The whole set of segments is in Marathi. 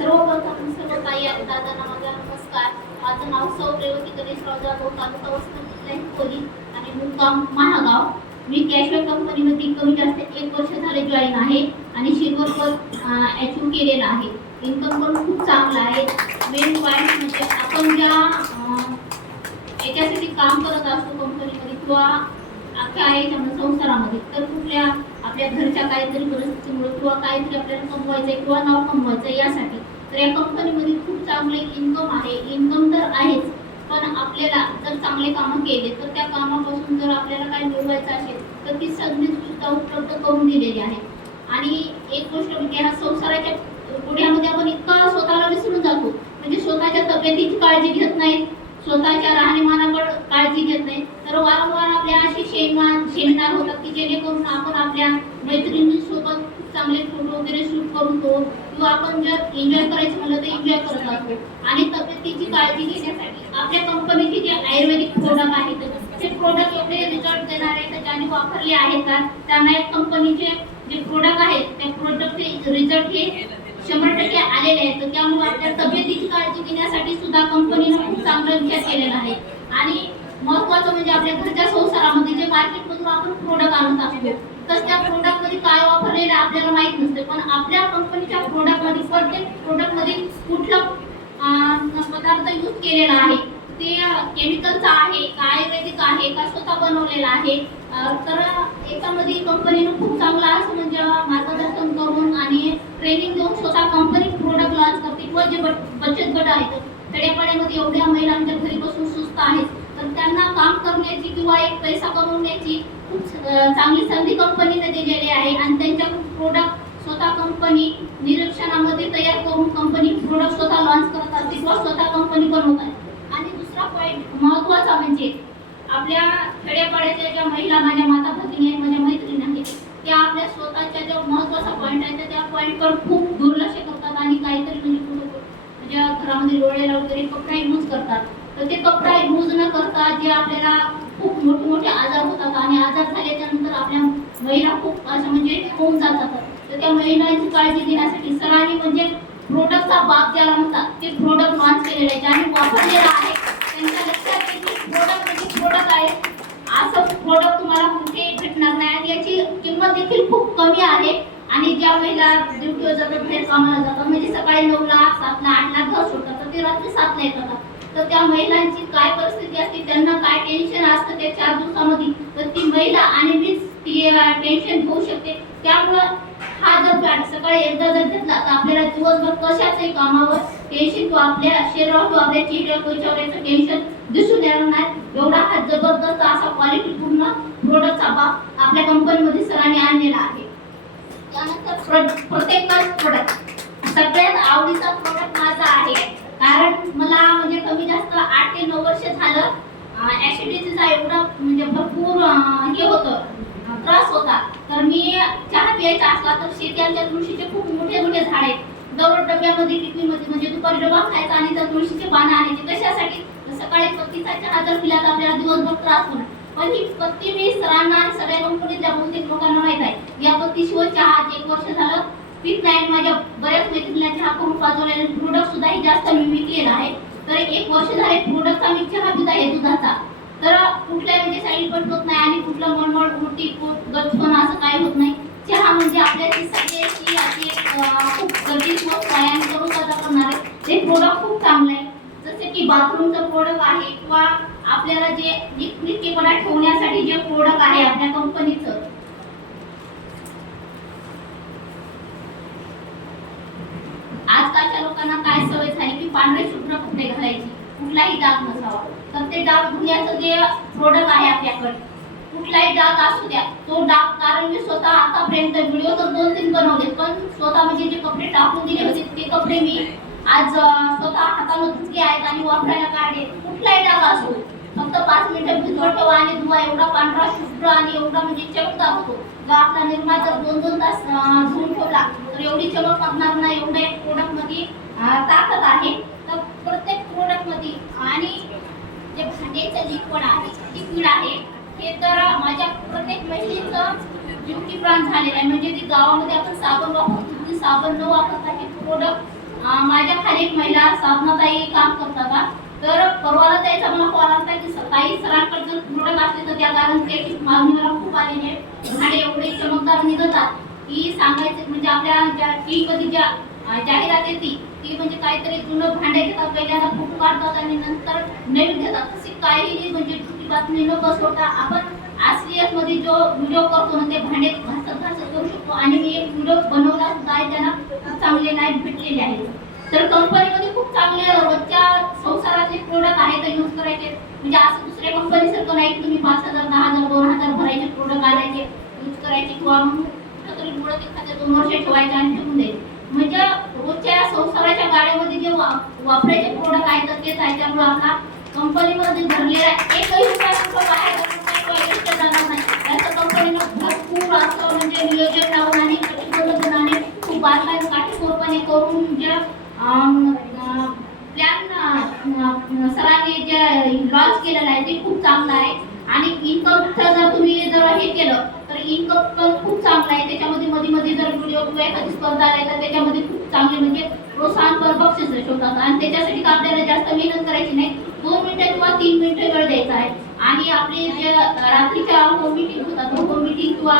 सर्वप्रथम सर्व ताई आणि दादांना माझा नमस्कार. माझं नाव सौ रेवती गणेशराव जाधव, तालुका वसमत, जिल्हा हिंगोली आणि मुक्काम महागाव. मी कॅशवेल कंपनीमध्ये कमी जास्त 1 वर्ष झाले जॉईन आहे आणि शिल्वर पद अचीव केलेला आहे. इन्कम पण खूप चांगला आहे. मेन पॉईंट म्हणजे आपण ज्या याच्यासाठी काम करत असतो कंपनीमध्ये किंवा अख्ख्या याच्यामध्ये संसारामध्ये, तर कुठल्या आपल्या घरच्या काहीतरी परिस्थितीमुळे किंवा काहीतरी आपल्याला कमवायचं किंवा नाव कमवायचं यासाठी, तर या कंपनीमध्ये खूप चांगले इन्कम आहे. इन्कम तर आहेच, पण आपल्याला जर चांगले कामं केले तर त्या कामापासून जर आपल्याला काही मिळवायचं असेल तर ती संधी सुद्धा उपलब्ध करून दिलेली आहे. आणि एक गोष्ट म्हणजे ह्या संसाराच्या पुढ्यामध्ये आपण इतका स्वतःला विसरून जातो, म्हणजे स्वतःच्या तब्येतीची काळजी घेत नाही, स्वतःच्या राहणीमानाकडे काळजी घेत नाही. तर वारंवार आपल्या असे सेमिनार होतात की जेणेकरून आपण आपल्या मैत्रिणींसोबत चांगले फोटो वगैरे शूट करतो किंवा आपण जर एन्जॉय करायचं म्हणलं तर एन्जॉय करत असतो. आणि तब्येतीची काळजी घेण्यासाठी आपल्या कंपनीचे जे आयुर्वेदिक प्रोडक्ट आहेत ते प्रोडक्ट एवढे रिझल्ट देणारे आहेत, ज्यांनी वापरले आहेत का त्यांना एक कंपनीचे जे प्रोडक्ट आहेत त्या प्रोडक्टचे रिझल्ट हे 100% आलेले आहेत. त्यामुळे आपल्या तब्येतीची काळजी घेण्यासाठी सुद्धा कंपनीने खूप चांगला विचार केलेला आहे. आणि महत्त्वाचं म्हणजे आपल्या घरच्या संसारामध्ये जे मार्केटमधून आपण प्रोडक्ट आणत असतो तर त्या प्रोडक्टमध्ये काय वापरलेलं आपल्याला माहीत नसते, पण आपल्या कंपनीच्या प्रोडक्टमध्ये प्रत्येक प्रोडक्टमध्ये कुठला पदार्थ यूज केलेला आहे, ते केमिकलचा आहे का आयुर्वेदिक आहे का स्वतः बनवलेला आहे. तर याच्यामध्ये कंपनीनं खूप चांगला असं म्हणजे मार्गदर्शन करून आणि ट्रेनिंग देऊन स्वतः कंपनी प्रोडक्ट लॉन्च करते. किंवा जे बचत गट आहेत खेड्यापाड्यामध्ये एवढ्या महिलांच्या घरी बसून सुस्त आहेत, तर त्यांना काम करण्याची किंवा एक पैसा कमवण्याची खूप चांगली संधी कंपनीने दिलेली आहे. आणि त्यांच्या प्रोडक्ट स्वतः कंपनी निरीक्षणामध्ये तयार करून कंपनी प्रोडक्ट स्वतः लॉन्च करत असते किंवा स्वतः कंपनी बनवत आहे. आणि दुसरा पॉईंट महत्त्वाचा म्हणजे आपल्या खेड्यापाड्याच्या ज्या महिला माझ्या माता भगिनी आहेत, माझ्या मैत्रिणी आहेत, त्या आपल्या स्वतःच्या ज्या महत्त्वाचा पॉईंट आहे त्या पॉईंटवर खूप दुर्लक्ष करतात आणि काहीतरी म्हणजे घरामध्ये लोळलेला वगैरे कपडा यूज करतात. तर ते कपडा यूज न करता जे आपल्याला खूप मोठे आजार होतात आणि आजार झाल्याच्या नंतर आपल्या महिला खूप असं म्हणजे होऊन जातात. तर त्या महिलांची काळजी घेण्यासाठी सरांनी म्हणजे प्रोडक्टचा बाप ज्याला म्हणतात ते प्रोडक्ट लॉन्च केलेलं आहे, ज्यांनी वापरलेलं आहे त्यांच्या लक्षात येईल की प्रोडक्ट म्हणजे प्रोडक्ट आहे. असं प्रोडक्ट तुम्हाला कुठे भेटणार नाही आणि याची किंमत देखील खूप कमी आहे. आणि ज्या महिला ड्युटीवर जातात, बाहेर कामाला जातात, म्हणजे सकाळी 9ला 7ला 8ला घर सोडतात तर ते रात्री 7ला येतात, तर त्या महिलांची काय परिस्थिती असते, त्यांना काय टेन्शन असतं त्या 4 दिवसामध्ये, तर ती महिला आणि मीच ती टेन्शन घेऊ शकते. त्यामुळं हा जर पॅड सकाळी एकदा जर घेतला तर आपल्याला दिवसभर कशाचंही कामावर टेन्शन किंवा आपल्या शरीरावर किंवा आपल्या चेहऱ्यावर याचं टेन्शन दिसून येणार नाही. एवढा हा जबरदस्त असा क्वालिटीपूर्ण प्रोडक्टचा बाप आपल्या कंपनीमध्ये सरांनी आणलेला आहे. त्यानंतर प्रत्येकाच प्रोडक्ट सगळ्यात आवडीचा प्रोडक्ट माझा आहे, कारण मला म्हणजे कमी जास्त 8 ते 9 वर्ष झालं ऍसिडिटीचा एवढा म्हणजे भरपूर हे होतं, त्रास होता. तर मी चहा प्यायचा असला तर शेती आमच्या तुळशीचे खूप मोठे झाड आहेत, दररोज डब्यामध्ये टिफिनमध्ये म्हणजे दुपारी डबा खायचा आणि त्या तुळशीचे पानं आणायचे. कशासाठी? सकाळी पत्तीचा चहा जर पिला तर आपल्याला दिवसभर त्रास होणार. पण ही पत्ती मी सरांना आणि सगळ्या कंपनीतल्या बहुतेक लोकांना माहित आहे, या पत्तीशिवाय चहा 1 वर्ष झालं पीत नाही. माझ्या बऱ्याच मैत्रिणीला चहा करून पाजवलेले प्रोडक्ट सुद्धा ही जास्त मी विकलेला आहे. तर 1 वर्ष झाले प्रोडक्टचा मी चहा पित आहे दुधाचा, तर कुठल्याही म्हणजे साईड इफेक्ट होत नाही आणि कुठलं मळमळ उलटी पोट गच्चपण असं काही होत नाही. चहा म्हणजे आपल्याची सगळ्याची अशी खूप गरजेची वस्तू आहे आणि करून करणारे ते प्रोडक्ट खूप चांगलं आहे. जसे की बाथरूमचं प्रोडक्ट आहे किंवा आपल्याला जे नीटनेटकेपणा ठेवण्यासाठी जे प्रोडक्ट आहे आपल्या कंपनीचं, आजकालच्या लोकांना काय सवय झाली की पांढरे शुभ्र कपडे घालायची, कुठलाही डाग नसावा. तर ते डाग धुण्याचं जे प्रोडक्ट आहे आपल्याकडे, कुठलाही डाग असू द्या तो डाग, कारण मी स्वतः आतापर्यंत व्हिडिओ तर 2-3 बनवले, पण स्वतः म्हणजे जे कपडे टाकून दिले होते ते कपडे मी आज स्वतः हाताने धुतले आहेत आणि वापरायला काढले. कुठलाही डाग असो फक्त 5 मिनिटं भिजवत ठेवा आणि धुवा, एवढा पांढरा शुभ्र आणि एवढा म्हणजे चमकदार होतो. जर आपला निर्मा जर 2-2 तास धुवून ठेवला तर एवढी चमक असणार नाही. एवढ्या प्रोडक्ट मध्ये ताकद आहे. तर प्रत्येक प्रोडक्ट मध्ये आणि जे भांड्याचं लिक्विड आहे हे तर माझ्या प्रत्येक महिलेचं जीव की प्राण झालेलं आहे. म्हणजे ती गावामध्ये आपण साबण वापरतो, साबण न वापरता हे प्रोडक्ट माझ्या खाली एक महिला साधनाताई काम करतात. तर परवाला त्याचा मला कॉल आला की ताई सरांकडे जर प्रोडक्ट असले तर त्या कारण त्याची मागणी मला खूप आलेली आहे आणि एवढे चमकदार निघतात की सांगायचं म्हणजे आपल्या ज्या टी मध्ये ज्या जाहिरात येते ती म्हणजे काहीतरी जुनं भांडे घेतात पहिल्यांदा फोटो काढतात आणि नंतर नवीन घेतात. तशी काहीही म्हणजे चुकी बातमी न बसवता आपण आसियस मध्ये जो व्हिडिओ करतो ना ते भांडे घासत करू शकतो आणि मी एक व्हिडिओ बनवला सुद्धा आहे त्यांना खूप चांगले लाईक भेटलेले आहेत. तर कंपनीमध्ये खूप चांगले रोजच्या संसारातले प्रोडक्ट आहेत यूज करायचे म्हणजे असं दुसऱ्या कंपनी सारखं नाही की तुम्ही 5,000 10,000 2,000 भरायचे प्रोडक्ट आणायचे यूज करायचे किंवा मग कुठेतरी मुळात एखाद्या 2 वर्ष ठेवायचे आणि ठेवून द्यायचे. म्हणजे रोजच्या संसाराच्या गाड्यामध्ये जे वापरायचे प्रोडक्ट आहेत तेच आहे. त्यामुळे आपला कंपनीमध्ये भरलेला एकही रुपया बाहेर जाणार नाही. त्याचं कंपनीनं भरपूर असं म्हणजे नियोजन लावून आणि कटिबद्धपणाने खूप बारकाईने काटेकोरपणे करून जे प्लॅन सरांनी जे लॉन्च केलेलं आहे ते खूप चांगलं आहे. आणि इन्कमचं जर तुम्ही जर हे केलं तर इन्कम पण खूप चांगलं आहे. त्याच्यामध्ये मध्ये जर व्हिडिओ किंवा एखादी स्पर्धा आली तर त्याच्यामध्ये खूप चांगले म्हणजे प्रोत्साहनपर बक्षीस ठेवतात आणि त्याच्यासाठी आपल्याला जास्त मेहनत करायची नाही. 2 मिनिटं किंवा 3 मिनिटं वेळ द्यायचा आहे. आणि आपले जे रात्रीच्या होम मीटिंग होतात होम मीटिंग किंवा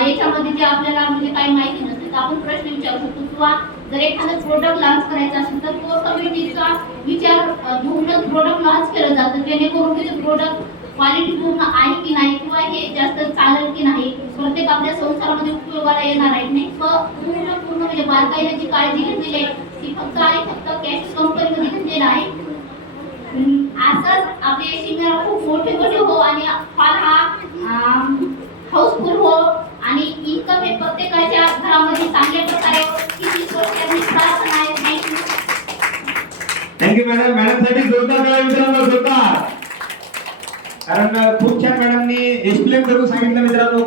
याच्यामध्ये जे आपल्याला म्हणजे काही माहिती नसते तर आपण प्रश्न विचारू शकतो किंवा जर एखादं प्रोडक्ट लॉन्च करायचं असेल तर कोर कमिटीचा विचार घेऊनच प्रोडक्ट लॉन्च केलं जातं जेणेकरून ते प्रोडक्ट क्वालिटी पूर्ण आहे की नाही किंवा हे जास्त चालेल की नाही प्रत्येक आपल्या संसारामध्ये उपयोगाला येणार आहे नाही पूर्ण म्हणजे बारकाईने जी काळजी घेतलेली आहे ती फक्त आणि फक्त कॅश कंपनीमध्ये घेतलेलं आहे. असंच आपले शिबिर खूप मोठे हो आणि हॉल हा हाऊसफुल हो आणि इन्कम हे प्रत्येकाच्या घरामध्ये चांगल्या प्रकारे थँक्यू मॅडम. मॅडम साठी जोरदार टाळ्या मित्रांनो जोरदार. कारण खूप छान मॅडमनी एक्सप्लेन करून सांगितलं मित्रांनो.